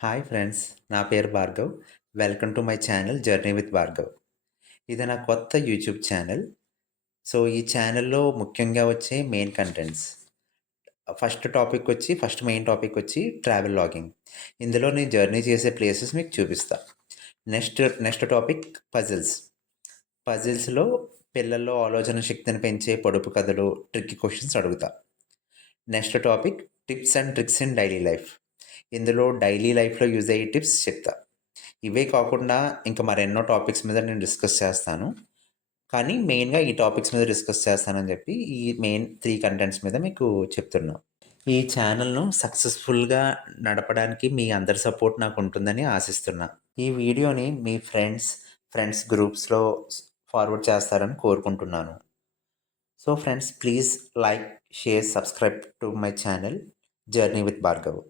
Hi friends, నా పేరు Bhargav. Welcome to my channel 'journey with Bhargav'. ఇది నా కొత్త యూట్యూబ్ ఛానల్. సో, ఈ ఛానల్‌లో ముఖ్యంగా వచ్చే main contents. First main topic వచ్చి ట్రావెల్ లాగింగ్. ఇందులో నేను జర్నీ చేసే ప్లేసెస్ మీకు చూపిస్తా. Next topic puzzles. పజిల్స్‌లో పిల్లల్లో ఆలోచన శక్తిని పెంచే పొడుపు కథలు, ట్రిక్కీ క్వెషన్స్ అడుగుతా. Next topic tips and tricks in daily life. ఇందులో డైలీ లైఫ్‌లో యూజ్ అయ్యే టిప్స్ చెప్తా. ఇవే కాకుండా ఇంకా మరెన్నో టాపిక్స్ మీద నేను డిస్కస్ చేస్తాను. కానీ మెయిన్‌గా ఈ టాపిక్స్ మీద డిస్కస్ చేస్తానని చెప్పి ఈ మెయిన్ 3 కంటెంట్స్ మీద మీకు చెప్తున్నా. ఈ ఛానెల్‌ను సక్సెస్‌ఫుల్‌గా నడపడానికి మీ అందరి సపోర్ట్ నాకుంటుందని ఆశిస్తున్నా. ఈ వీడియోని మీ ఫ్రెండ్స్ గ్రూప్స్‌లో ఫార్వర్డ్ చేస్తారని కోరుకుంటున్నాను. So friends, please like, share, subscribe to my channel 'journey with Bhargav'.